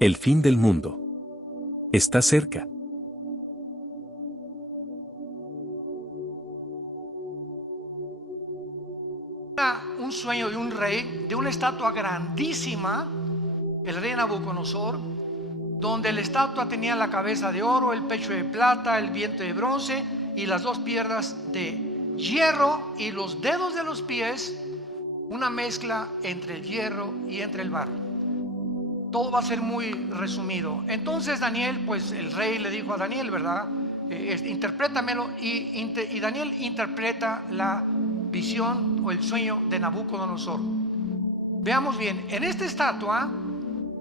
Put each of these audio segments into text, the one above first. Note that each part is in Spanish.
El fin del mundo está cerca. Un sueño de un rey, de una estatua grandísima, el rey Nabucodonosor, donde la estatua tenía la cabeza de oro, el pecho de plata, el vientre de bronce y las dos piernas de hierro, y los dedos de los pies una mezcla entre el hierro y entre el barro. Todo va a ser muy resumido. Entonces Daniel, pues el rey le dijo a Daniel, ¿verdad? Interprétamelo, y Daniel interpreta la visión o el sueño de Nabucodonosor. Veamos bien, en esta estatua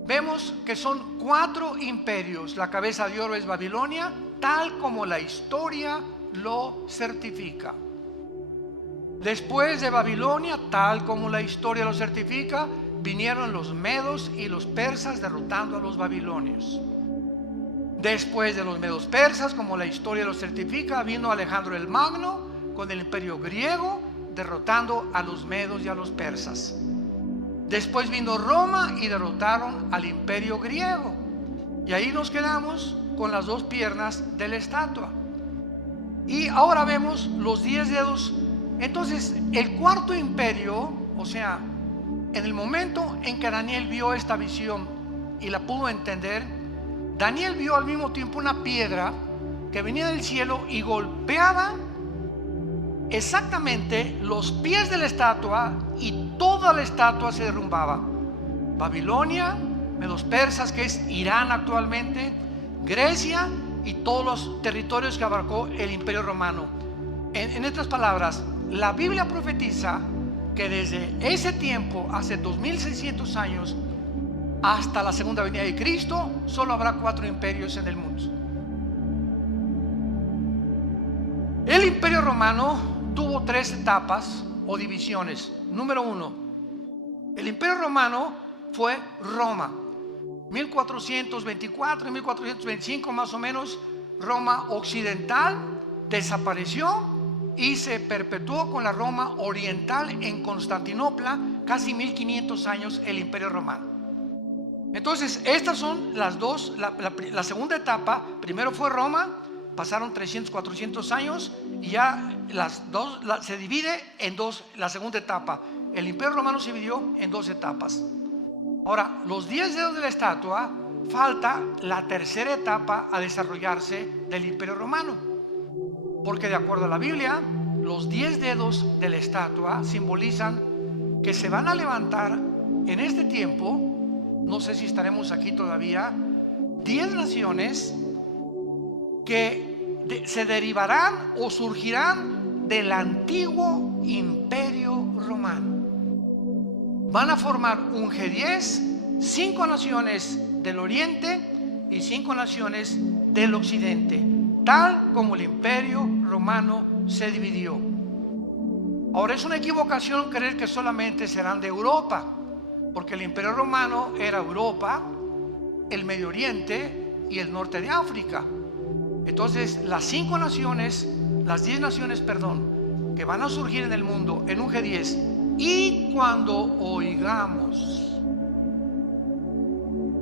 vemos que son 4 imperios. La cabeza de oro es Babilonia, tal como la historia lo certifica. Después de Babilonia, tal como la historia lo certifica, vinieron los medos y los persas derrotando a los babilonios. Después de los medos persas, como la historia lo certifica, vino Alejandro el Magno con el imperio griego derrotando a los medos y a los persas. Después vino Roma y derrotaron al imperio griego. Y ahí nos quedamos con las 2 piernas de la estatua. Y ahora vemos los 10 dedos. Entonces el 4.º imperio, o sea, en el momento en que Daniel vio esta visión y la pudo entender, Daniel vio al mismo tiempo una piedra que venía del cielo y golpeaba exactamente los pies de la estatua, y toda la estatua se derrumbaba. Babilonia, medos persas, que es Irán actualmente, Grecia y todos los territorios que abarcó el imperio romano. En otras palabras, la Biblia profetiza que desde ese tiempo, hace 2600 años, hasta la segunda venida de Cristo, solo habrá 4 imperios en el mundo. El imperio romano tuvo 3 etapas o divisiones. Número 1, el imperio romano fue Roma, 1424 y 1425 más o menos. Roma occidental desapareció y se perpetuó con la Roma oriental en Constantinopla, casi 1500 años el imperio romano. Entonces estas son las dos, la segunda etapa. Primero fue Roma, pasaron 300, 400 años y ya se divide en 2, la segunda etapa. El imperio romano se dividió en 2 etapas. Ahora, los 10 dedos de la estatua, falta la tercera etapa a desarrollarse del imperio romano, porque de acuerdo a la Biblia, los 10 dedos de la estatua simbolizan que se van a levantar en este tiempo, no sé si estaremos aquí todavía, 10 naciones que se derivarán o surgirán del antiguo imperio romano. Van a formar un G10, 5 naciones del oriente y 5 naciones del occidente, tal como el imperio romano se dividió. Ahora, es una equivocación creer que solamente serán de Europa, porque el imperio romano era Europa, el Medio Oriente y el norte de África. Entonces las 5 naciones, las 10 naciones, perdón, que van a surgir en el mundo en un G10, y cuando oigamos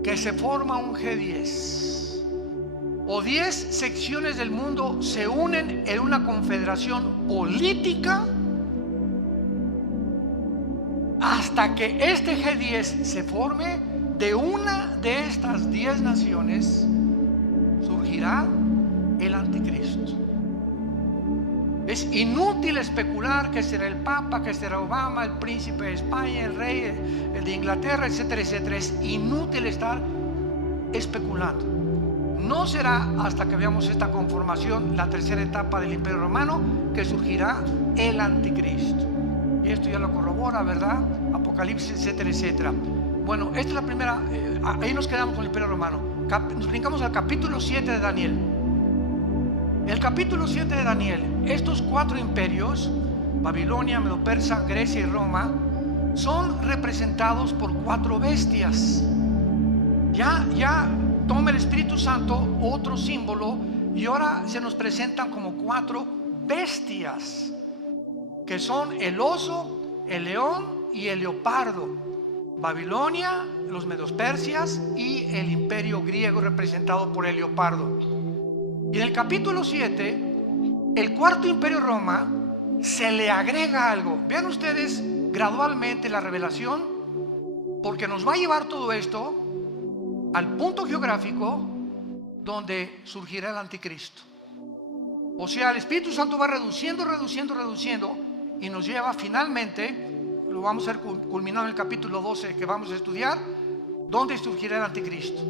que se forma un G10 o 10 secciones del mundo se unen en una confederación política, hasta que este G10 se forme, de una de estas 10 naciones surgirá el anticristo. Es inútil especular que será el Papa, que será Obama, el príncipe de España, el rey, el de Inglaterra, etcétera, etcétera. Es inútil estar especulando. No será hasta que veamos esta conformación, la tercera etapa del imperio romano, que surgirá el anticristo. Y esto ya lo corrobora, ¿verdad? Apocalipsis, etcétera, etcétera. Bueno, esta es la primera, ahí nos quedamos con el imperio romano. Nos brincamos al capítulo 7 de Daniel. El capítulo 7 de Daniel, estos 4 imperios, Babilonia, Medo-Persa, Grecia y Roma, son representados por 4 bestias. Ya toma el Espíritu Santo otro símbolo y ahora se nos presentan como 4 bestias, que son el oso, el león y el leopardo. Babilonia, los medos persias y el imperio griego representado por el leopardo. Y en el capítulo 7, el cuarto imperio Roma, se le agrega algo. Vean ustedes gradualmente la revelación, porque nos va a llevar todo esto al punto geográfico donde surgirá el anticristo. O sea, el Espíritu Santo va reduciendo y nos lleva finalmente, lo vamos a ver culminado en el capítulo 12 que vamos a estudiar, donde surgirá el anticristo.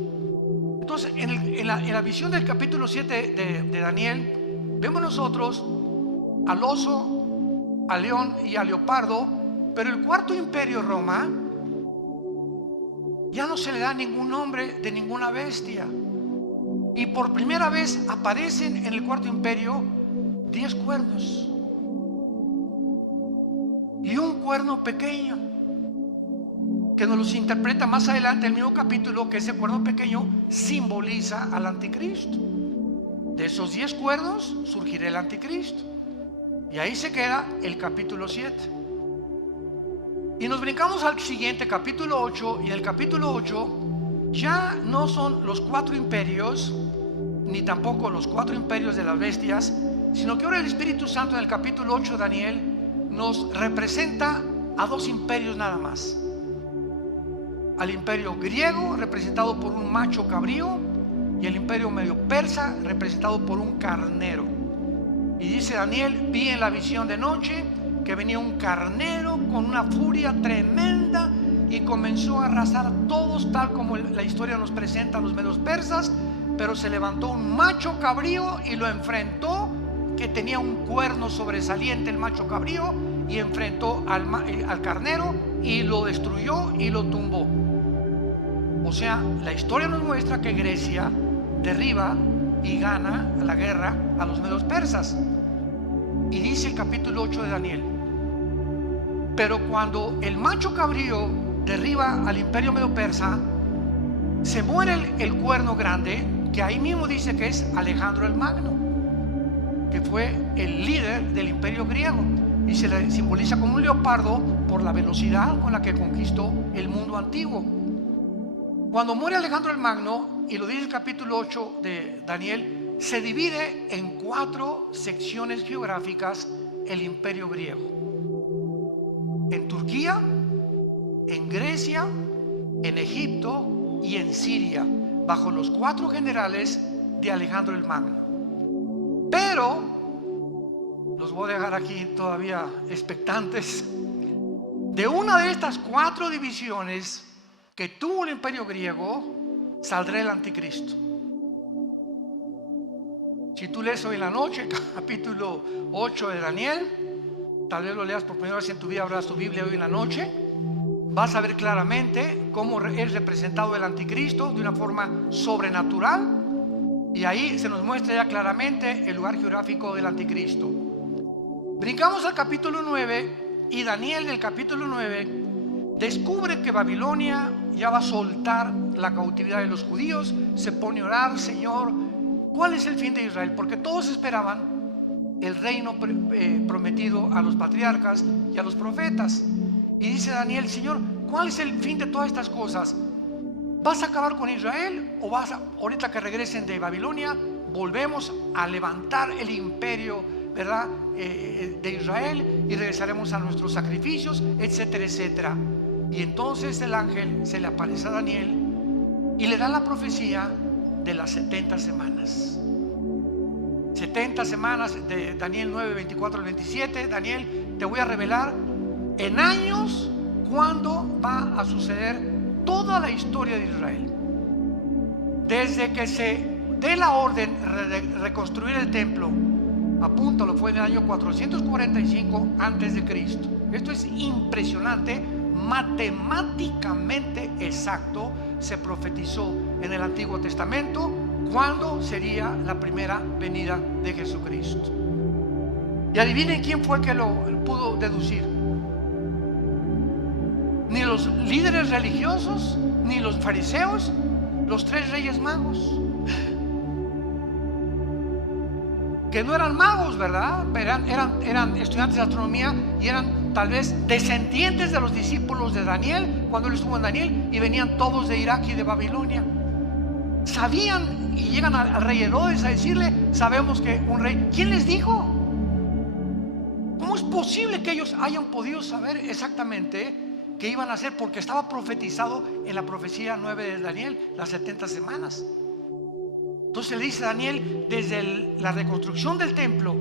Entonces, en la visión del capítulo 7 de Daniel, vemos nosotros al oso, al león y al leopardo, pero el cuarto imperio Roma ya no se le da ningún nombre de ninguna bestia. Y por primera vez aparecen en el cuarto imperio 10 cuernos y un cuerno pequeño, que nos los interpreta más adelante el mismo capítulo, que ese cuerno pequeño simboliza al anticristo. De esos 10 cuernos surgirá el anticristo. Y ahí se queda el capítulo 7. Y nos brincamos al siguiente, capítulo 8. Y en el capítulo 8 ya no son los 4 imperios, ni tampoco los 4 imperios de las bestias, sino que ahora el Espíritu Santo en el capítulo 8 de Daniel nos representa a 2 imperios nada más. Al imperio griego, representado por un macho cabrío, y el imperio medio persa, representado por un carnero. Y dice Daniel: vi en la visión de noche que venía un carnero con una furia tremenda y comenzó a arrasar a todos, tal como la historia nos presenta a los medos persas. Pero se levantó un macho cabrío y lo enfrentó, que tenía un cuerno sobresaliente el macho cabrío, y enfrentó al carnero y lo destruyó y lo tumbó. O sea, la historia nos muestra que Grecia derriba y gana la guerra a los medos persas. Y dice el capítulo 8 de Daniel: pero cuando el macho cabrío derriba al imperio medo persa, se muere el cuerno grande, que ahí mismo dice que es Alejandro el Magno, que fue el líder del imperio griego, y se le simboliza como un leopardo por la velocidad con la que conquistó el mundo antiguo. Cuando muere Alejandro el Magno, y lo dice el capítulo 8 de Daniel, se divide en 4 secciones geográficas el imperio griego: en Turquía, en Grecia, en Egipto y en Siria, bajo los 4 generales de Alejandro el Magno. Pero los voy a dejar aquí todavía expectantes. De una de estas 4 divisiones que tuvo el imperio griego saldrá el anticristo. Si tú lees hoy en la noche capítulo 8 de Daniel, tal vez lo leas por primera vez en tu vida, abras tu Biblia hoy en la noche, vas a ver claramente cómo es representado el anticristo de una forma sobrenatural. Y ahí se nos muestra ya claramente el lugar geográfico del anticristo. Brincamos al capítulo 9, y Daniel del capítulo 9 descubre que Babilonia ya va a soltar la cautividad de los judíos. Se pone a orar: Señor, ¿cuál es el fin de Israel? Porque todos esperaban el reino prometido a los patriarcas y a los profetas. Y dice Daniel: Señor, ¿cuál es el fin de todas estas cosas? ¿Vas a acabar con Israel o ahorita que regresen de Babilonia, volvemos a levantar el imperio, ¿verdad?, de Israel, y regresaremos a nuestros sacrificios, etcétera, etcétera? Y entonces el ángel se le aparece a Daniel y le da la profecía de las 70 semanas. 70 semanas de Daniel 9, 24 al 27. Daniel, te voy a revelar en años cuándo va a suceder toda la historia de Israel. Desde que se dé la orden de reconstruir el templo, apúntalo, fue en el año 445 antes de Cristo. Esto es impresionante, matemáticamente exacto. Se profetizó en el Antiguo Testamento cuándo sería la primera venida de Jesucristo. Y adivinen quién fue que lo pudo deducir. Ni los líderes religiosos, ni los fariseos, los 3 reyes magos, que no eran magos, ¿verdad? Eran estudiantes de astronomía y eran tal vez descendientes de los discípulos de Daniel, cuando él estuvo en Daniel, y venían todos de Irak y de Babilonia. Sabían, y llegan al rey Herodes a decirle: sabemos que un rey. ¿Quién les dijo? ¿Cómo es posible que ellos hayan podido saber exactamente qué iban a hacer? Porque estaba profetizado en la profecía 9 de Daniel, las 70 semanas. Entonces le dice a Daniel: desde la reconstrucción del templo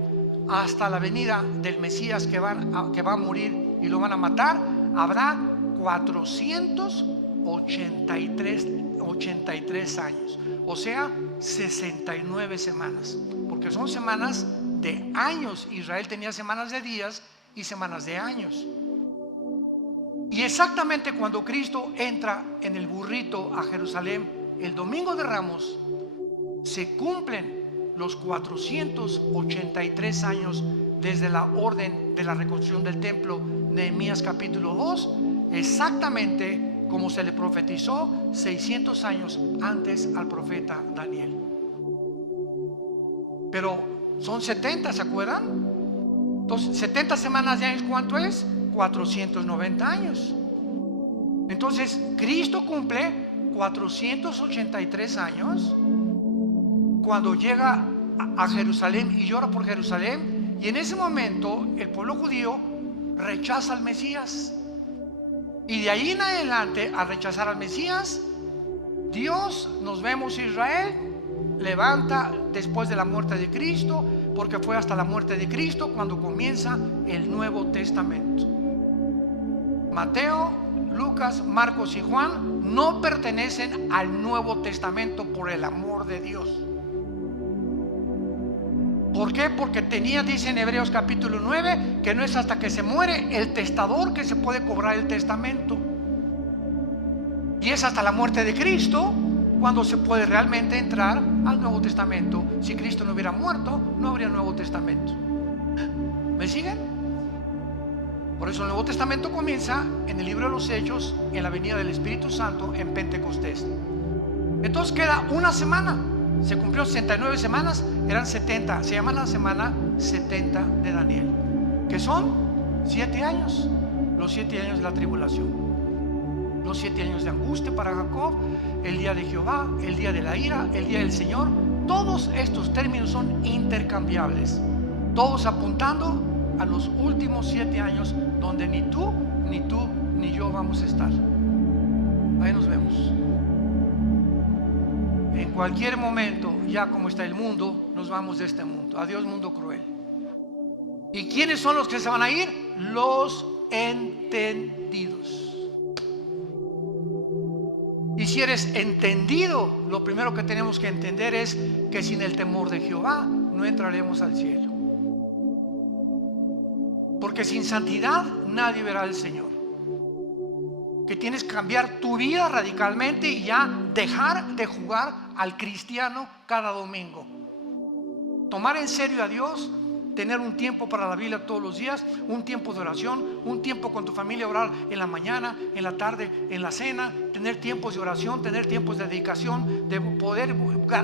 hasta la venida del Mesías que va a morir y lo van a matar, habrá 483 años, o sea, 69 semanas, porque son semanas de años. Israel tenía semanas de días y semanas de años. Y exactamente cuando Cristo entra en el burrito a Jerusalén el domingo de Ramos, se cumplen los 483 años desde la orden de la reconstrucción del templo. Nehemías capítulo 2, exactamente como se le profetizó 600 años antes al profeta Daniel. Pero son 70, ¿se acuerdan? Entonces 70 semanas de años, ¿cuánto es? 490 años. Entonces Cristo cumple 483 años cuando llega a Jerusalén y llora por Jerusalén. Y en ese momento el pueblo judío rechaza al Mesías. Y de ahí en adelante, al rechazar al Mesías, Dios, nos vemos, Israel levanta después de la muerte de Cristo, porque fue hasta la muerte de Cristo cuando comienza el Nuevo Testamento. Mateo, Lucas, Marcos y Juan no pertenecen al Nuevo Testamento por el amor de Dios. ¿Por qué? Porque dice en Hebreos capítulo 9 que no es hasta que se muere el testador que se puede cobrar el testamento. Y es hasta la muerte de Cristo cuando se puede realmente entrar al Nuevo Testamento. Si Cristo no hubiera muerto, no habría Nuevo Testamento. ¿Me siguen? Por eso el Nuevo Testamento comienza en el libro de los Hechos, en la venida del Espíritu Santo, en Pentecostés. Entonces queda una semana. Se cumplió 69 semanas, eran 70. Se llama la semana 70 de Daniel, que son 7 años. Los 7 años de la tribulación, los 7 años de angustia para Jacob, el día de Jehová, el día de la ira, el día del Señor. Todos estos términos son intercambiables, todos apuntando a los últimos 7 años, donde ni tú, ni yo vamos a estar. Ahí nos vemos. En cualquier momento, ya como está el mundo, nos vamos de este mundo. Adiós, mundo cruel. ¿Y quiénes son los que se van a ir? Los entendidos. Y si eres entendido, lo primero que tenemos que entender es que sin el temor de Jehová no entraremos al cielo. Porque sin santidad nadie verá al Señor. Que tienes que cambiar tu vida radicalmente y ya dejar de jugar al cristiano cada domingo. Tomar en serio a Dios, tener un tiempo para la Biblia todos los días, un tiempo de oración, un tiempo con tu familia, orar en la mañana, en la tarde, en la cena, tener tiempos de oración, tener tiempos de dedicación, de poder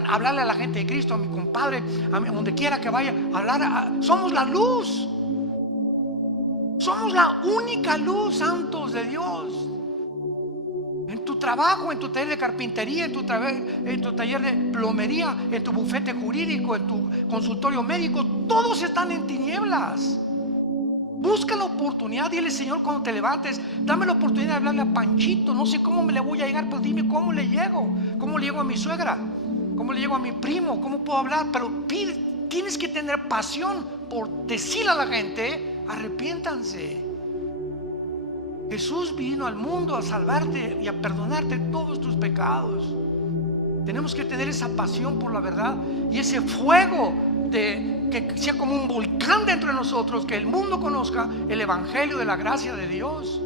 hablarle a la gente de Cristo, a mi compadre, a donde quiera que vaya, somos la luz. Somos la única luz, santos de Dios. En tu trabajo, en tu taller de carpintería, en tu taller de plomería, en tu bufete jurídico, en tu consultorio médico, todos están en tinieblas. Busca la oportunidad, dile: Señor, cuando te levantes, dame la oportunidad de hablarle a Panchito. No sé cómo me le voy a llegar, pero dime cómo le llego. ¿Cómo le llego a mi suegra? ¿Cómo le llego a mi primo? ¿Cómo puedo hablar? Pero tienes que tener pasión por decirle a la gente: arrepiéntanse. Jesús vino al mundo a salvarte y a perdonarte todos tus pecados. Tenemos que tener esa pasión por la verdad y ese fuego que sea como un volcán dentro de nosotros, que el mundo conozca el evangelio de la gracia de Dios.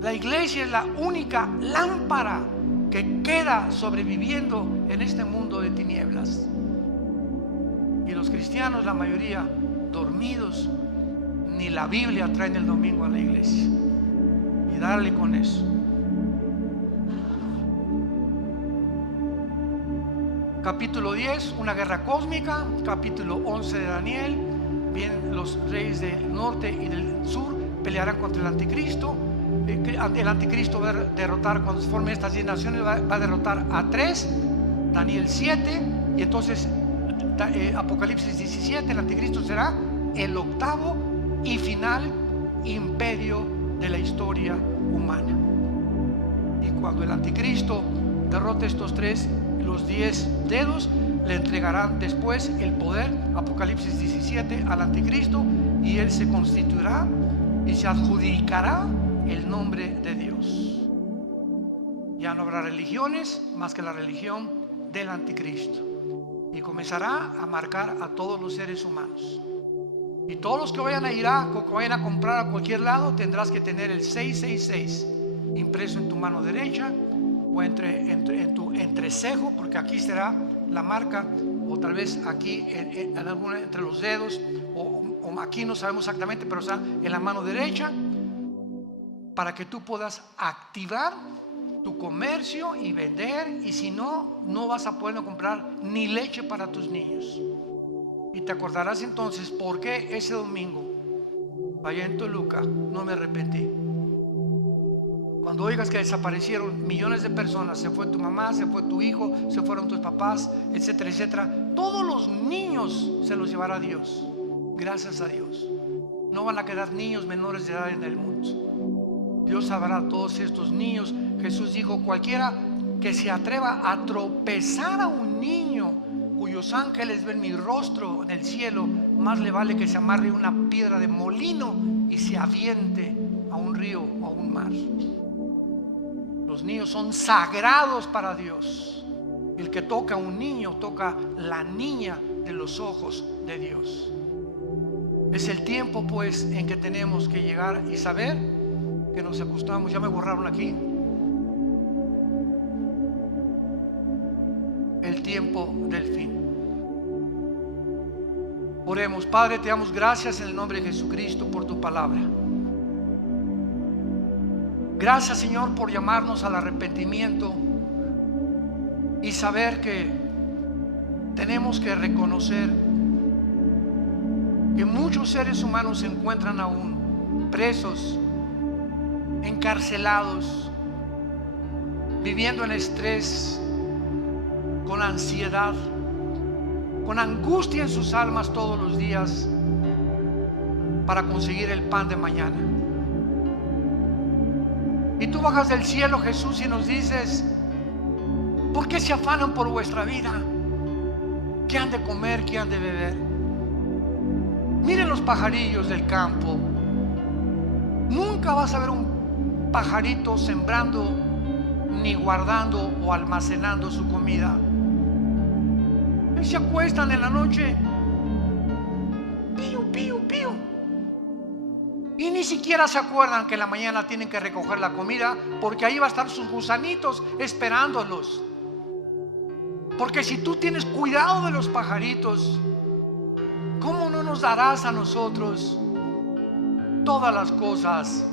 La iglesia es la única lámpara que queda sobreviviendo en este mundo de tinieblas. Y los cristianos, la mayoría, dormidos, ni la Biblia traen el domingo a la iglesia. Y darle con eso. Capítulo 10, una guerra cósmica. Capítulo 11 de Daniel, vienen los reyes del norte y del sur pelearán contra el anticristo. El anticristo va a derrotar, cuando se formen estas 10 naciones, va a derrotar a 3, Daniel 7, y entonces Apocalipsis 17, el anticristo será el octavo y final imperio de la historia humana. Y cuando el anticristo derrote estos 3, los 10 dedos, le entregarán después el poder, Apocalipsis 17, al anticristo, y él se constituirá y se adjudicará el nombre de Dios. Ya no habrá religiones más que la religión del anticristo, y comenzará a marcar a todos los seres humanos. Y todos los que vayan a Irak o que vayan a comprar a cualquier lado, tendrás que tener el 666 impreso en tu mano derecha o en tu entrecejo, porque aquí será la marca, o tal vez aquí en alguna, entre los dedos, o aquí no sabemos exactamente, pero está en la mano derecha, para que tú puedas activar tu comercio y vender. Y si no, no vas a poder comprar ni leche para tus niños. Y te acordarás entonces por qué ese domingo allá en Toluca no me arrepentí. Cuando oigas que desaparecieron millones de personas, se fue tu mamá, se fue tu hijo, se fueron tus papás, etcétera, etcétera, todos los niños se los llevará Dios. Gracias a Dios. No van a quedar niños menores de edad en el mundo. Dios sabrá a todos estos niños. Jesús dijo: cualquiera que se atreva a tropezar a un niño cuyos ángeles ven mi rostro en el cielo, más le vale que se amarre una piedra de molino y se aviente a un río o a un mar. Los niños son sagrados para Dios. El que toca a un niño toca la niña de los ojos de Dios. Es el tiempo pues en que tenemos que llegar y saber que nos acostamos. Ya me borraron aquí. El tiempo del fin. Oremos. Padre, te damos gracias en el nombre de Jesucristo por tu palabra. Gracias, Señor, por llamarnos al arrepentimiento y saber que tenemos que reconocer que muchos seres humanos se encuentran aún presos, encarcelados, viviendo en estrés, con ansiedad, con angustia en sus almas todos los días para conseguir el pan de mañana. Y tú bajas del cielo, Jesús, y nos dices: ¿por qué se afanan por vuestra vida? ¿Qué han de comer? ¿Qué han de beber? Miren los pajarillos del campo. Nunca vas a ver un pajarito sembrando, ni guardando o almacenando su comida. Y se acuestan en la noche, pío, pío, pío, y ni siquiera se acuerdan que en la mañana tienen que recoger la comida, porque ahí va a estar sus gusanitos esperándolos. Porque si tú tienes cuidado de los pajaritos, ¿cómo no nos darás a nosotros todas las cosas?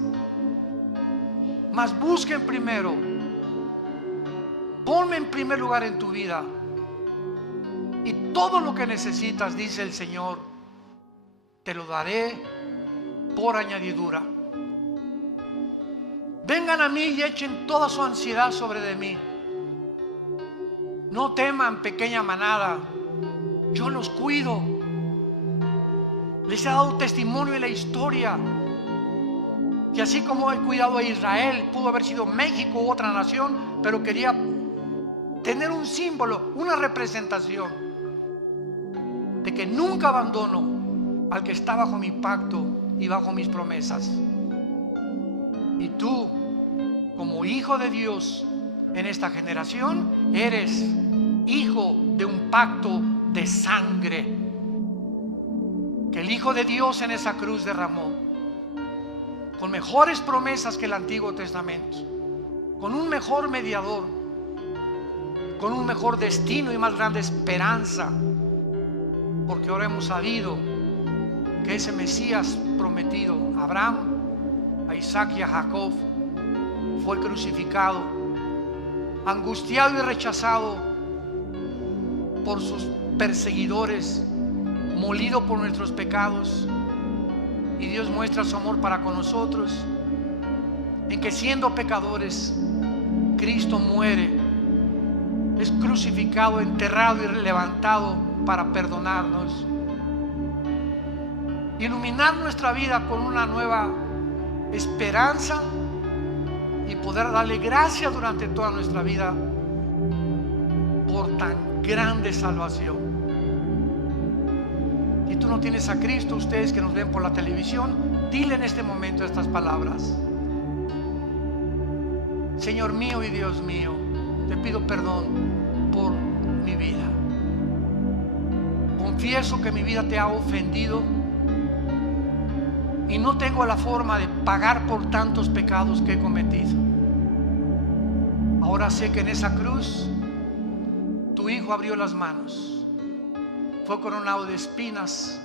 Mas busquen primero, ponme en primer lugar en tu vida, y todo lo que necesitas, dice el Señor, te lo daré por añadidura. Vengan a mí y echen toda su ansiedad sobre de mí. No teman, pequeña manada, yo los cuido. Les he dado testimonio en la historia que así como he cuidado a Israel, pudo haber sido México u otra nación, pero quería tener un símbolo, una representación de que nunca abandono al que está bajo mi pacto y bajo mis promesas. Y tú, como hijo de Dios en esta generación, eres hijo de un pacto de sangre que el Hijo de Dios en esa cruz derramó, con mejores promesas que el Antiguo Testamento, con un mejor mediador, con un mejor destino y más grande esperanza, porque ahora hemos sabido que ese Mesías prometido a Abraham, a Isaac y a Jacob fue crucificado, angustiado y rechazado por sus perseguidores, molido por nuestros pecados, Y Dios muestra su amor para con nosotros, en que siendo pecadores, Cristo muere, es crucificado, enterrado y levantado para perdonarnos, iluminar nuestra vida con una nueva esperanza y poder darle gracias durante toda nuestra vida por tan grande salvación. Si tú no tienes a Cristo, ustedes que nos ven por la televisión, dile en este momento estas palabras: Señor mío y Dios mío, te pido perdón por mi vida. Confieso que mi vida te ha ofendido y no tengo la forma de pagar por tantos pecados que he cometido. Ahora sé que en esa cruz tu Hijo abrió las manos, fue coronado de espinas,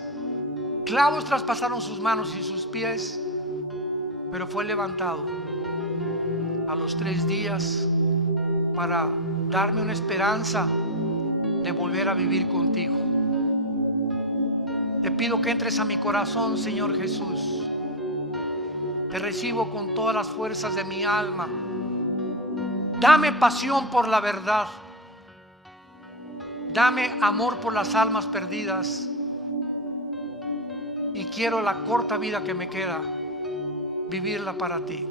clavos traspasaron sus manos y sus pies, pero fue levantado a los 3 días para darme una esperanza de volver a vivir contigo. Te pido que entres a mi corazón, Señor Jesús. Te recibo con todas las fuerzas de mi alma. Dame pasión por la verdad. Dame amor por las almas perdidas. Y quiero la corta vida que me queda, vivirla para ti.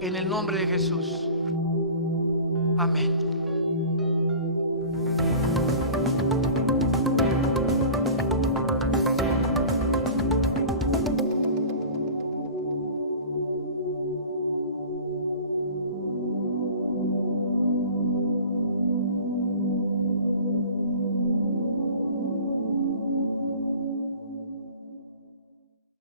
En el nombre de Jesús. Amén.